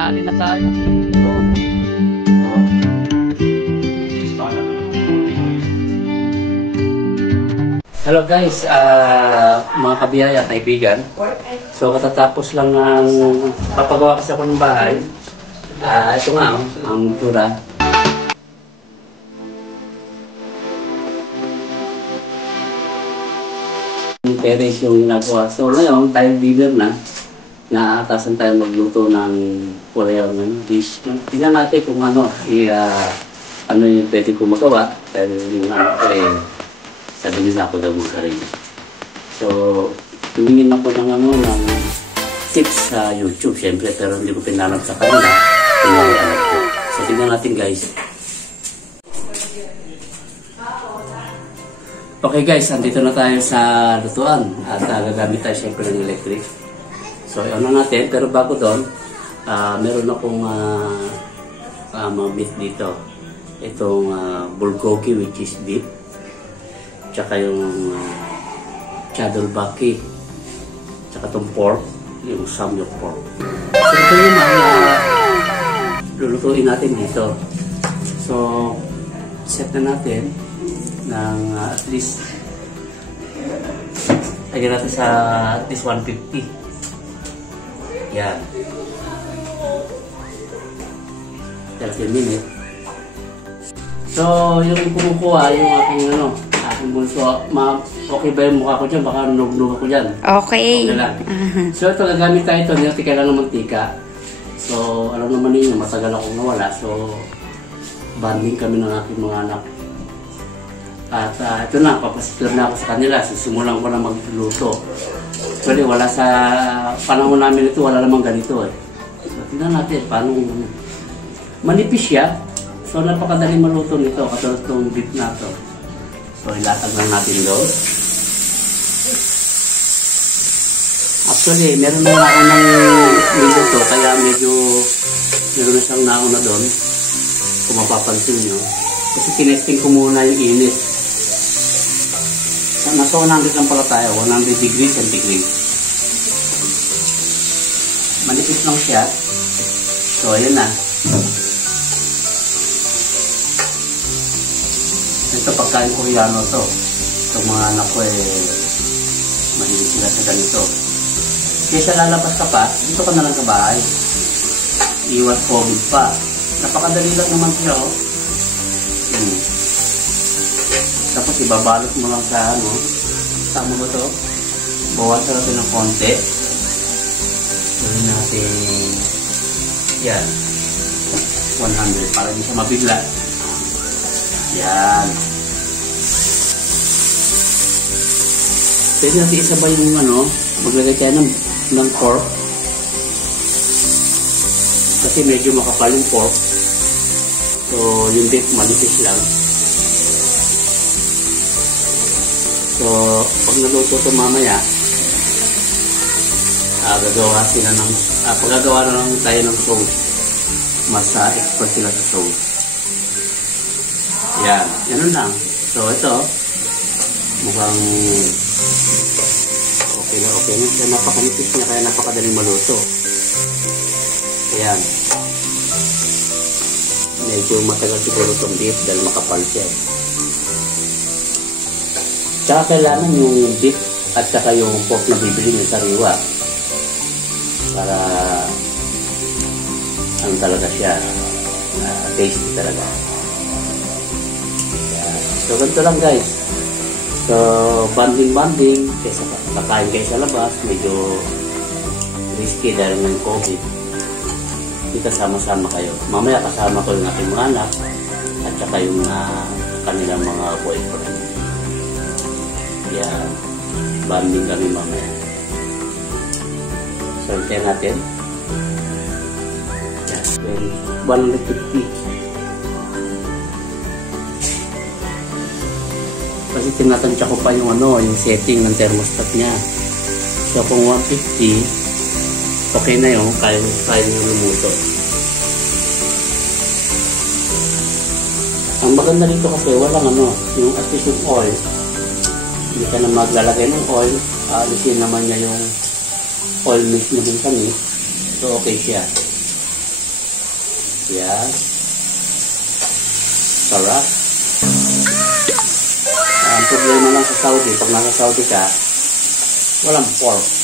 Tinali na tayo. Hello guys, mga kabiyaya, kaibigan. So katatapos lang ng papagawa kasi ako ng bahay. Ito nga, ang tura. Terrace yung ginagawa. So ngayon, tayo dinner na. Naatasan tayo magluto ng Korean dish. Tingnan natin kung ano yung pwede ko magawa. Dahil yung sabi nila ako daw mag-sarili. So, tumingin ako ng tips sa YouTube, syempre, pero hindi ko pinanap sa kanila. Pinanap ko. So, tingnan natin guys. Okay guys, andito na tayo sa lutuan at gagamit tayo syempre ng electric. So, ano natin, pero bago doon, meron akong mga meat dito. Itong bulgogi, which is beef. Tsaka yung chadolbaki. Tsaka itong pork, yung samyok pork. So, ito yung lulutuin natin dito. So, set na natin ng at least lagyan natin sa at least 150. Yan. 30 minutes. So, yung kumukuha, yung aking aking bunso, okay ba yung mukha ko dyan? Baka nug-nug ako dyan. Okay. Okay lang. So, ito, gagamit tayo ito. Nilati kailangan ng mantika. So, alam naman ninyo, matagal akong nawala. So, bonding kami ng aking mga anak. At ito na, papasipir na ako sa kanila. Sisimulan ko na magluto. Actually, wala sa panahon namin ito, wala namang ganito eh. So, tingnan natin, paano manipis siya. So, napakadali maluto nito, katulad itong beef na ito. So, ilatag lang natin doon. Actually, meron na ako ng minuto, kaya medyo meron na siyang nauna doon. Kung mapapansin nyo. Kasi tinesting ko muna yung init. Nasa 100 lang pala tayo, 100 degrees centigrade. Manipis lang siya. So, ayan na. Ito pagkain Koreano to. Itong mga anak ko mahilig sila sa ganito. Kaya lalabas ka pa, dito ka na lang sa bahay. Iwas COVID pa. Napakadali lang naman siya, oh. Tapos ibabalot mo lang sa tama mo to. Bawasan natin ng konti. Gawin natin yan 100 para di siya mabigla. Yan. Pwede natin isabay yung maglagay tayo ng pork. Kasi medyo makapal yung pork. So, yung beef manipis lang. So, pag naluto ito mamaya, pagagawa na lang tayo ng sauce. Mas expert sila sa sauce. Yan, yan lang. So, ito, mukhang okay na. Kaya napakanipis niya, kaya napakadaling maluto. Ayan. Medyo matagal siguro itong beef dahil makapal siya. Tsaka kailangan yung beef at saka yung pork na bibili ng sariwa. Para talaga siya. Tasty talaga. So, ganito lang guys. So, banding kaysa kakain kayo sa labas, medyo risky dahil ng COVID. Dito sama-sama kayo. Mamaya kasama ko yung aking mga anak at saka yung kanilang mga boyfriend. Yan. Banding kami mamaya. So, hintayin natin. Yan. 150. Kasi tinatansya ko pa yung setting ng thermostat niya. So kung 150, okay na yun, kaya nyo lumuto. Ang maganda dito kasi walang yung at least yung oil. Hindi ka na maglalagay ng oil, alisin naman niya yung oil mix mo din sa meat. So okay siya. Yan. Sarap. Ang problema lang sa Saudi, pag nasa Saudi ka, walang pork.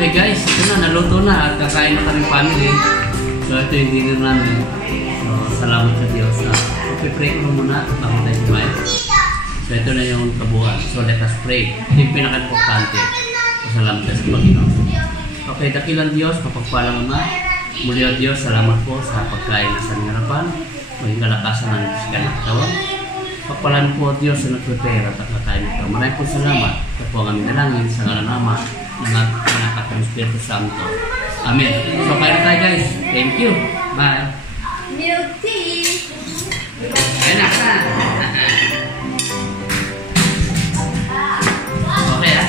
Okay guys, ito na, naluto na at kakain na kaming family. So ito yung dinner namin. So salamat sa Diyos. Okay, ko muna bago tayo kumain. So ito na yung kabuuan. So let us pray. Ito yung pinaka-importante. So salamat sa Panginoon. Okay, dakilang Diyos, mapagpalang Ama. Muli o Diyos, salamat po sa pagkain na sa harapan. Maging kalakasan ng physical na katawan. Pagpalaan po Diyos sa nag-prepare at kakain ito. Maraming po salamat. Ito po ang aming dalangin sa ngalan ng Ama ng Espiritu Santo. Amen. So, kaya na tayo guys. Thank you. Bye. Milk tea. Ayan na. Okay ah.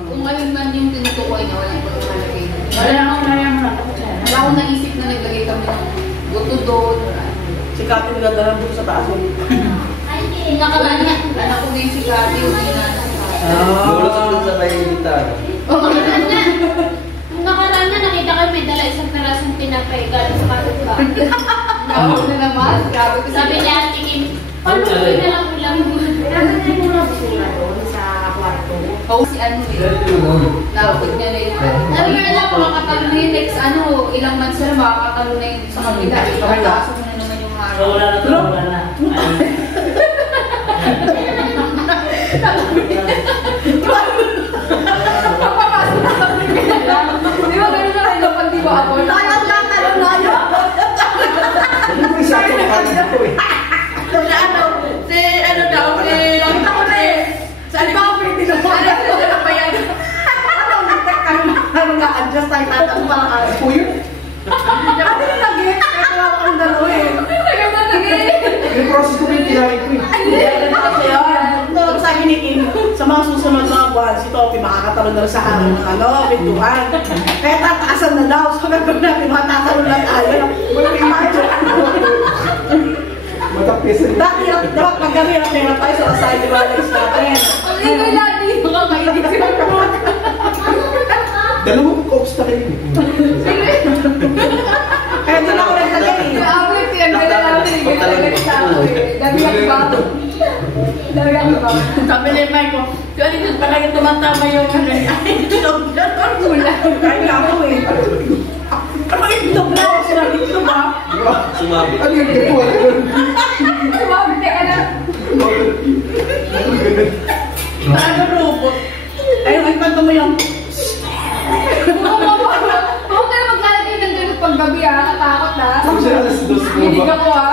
Kung ngayon man yung tinutukoy niya, walang pagkakalagay. Wala akong naisip na naglagay kami ng buto doon. Si Kati nagdadala dito sa taas. Nakalanya. Anak ko din si Kati, yung ginana sa Kati. Lulot ko sa may gitar. Nakaraan na nakita ko may dala isang perasong pinapay galing sa kapitbahay. Nakawag na naman. Grabe ko Sabi niya, Tikim, paano ko na lang ulam mo? Nasa na yung mga basura doon sa kwarto. Oh, si ano eh. Napag niya na yun. Sabi nga na, makakatalo na yun. Next ano, ilang months na makakatalo na yun sa kapila. Ipataso mo na naman yung araw. Wala na to, wala na. Papapasok na sa kapila. Di ba ganun na kayo pag di ba ako? Layot lang, layot. Ano ko siya ito kanina ko eh. Ano daw, nakita ko na eh. Sa alipapin, tinutulad ko na pa yan. Ano na-adjust tayo tatang parang alas po yun? Ano yung nag-get? Kaya wala akong dalo eh. Yung process ko yung kinain ko eh. Kasi yun, sabi ni Kim, sa mga susunod mga buwan, si Topi makakatalon na sa harang ng pintuan. Kaya tataasan na daw. So gagawin natin, matatalon na tayo. Walang imagine. Matapisan. Dapat pagkahirap na tayo sa aside, di ba? Natin. Ang ingay natin yung mga mainit si Marcos. Dalawang cokes na kayo. Kaya doon ako nagtagay. Awit yan, kaya natin. Gano'n sa ako eh. Damiyak ba? Damiyak ba? Sabi ni Mike ko, kaya dito pala yung tumatama yung ano niya. Mula. Kaya ako eh. Ano itlog na ako sinabi ito ba? Sumabi. Ano yung ito? Sumabit ka na. Ano robot? Ayun, ay panto mo yung... Huwag ka na maglalagay ng ganun paggabi ha. Natakot ha. Sabi siya alas 2 mo Hindi ba? ako ha.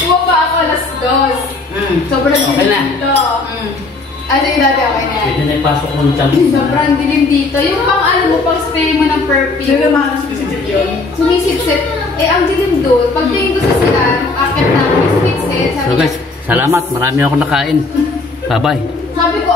Bumaba ako alas 2. Sobrang Okay dilim na. dito. Ano yung dati okay na yan? Pwede na ipasok mo ng tiyan. Sobrang dilim dito. Yung pang ano mo, pang spray mo ng Sino perfume. naman ang specific yun? Sumisipsip. Eh, ang dilim doon. Pag tingin ko sa sila, akit na ako, sumisipsip. So guys, salamat. Marami ako nakain. Bye-bye. Sabi ko,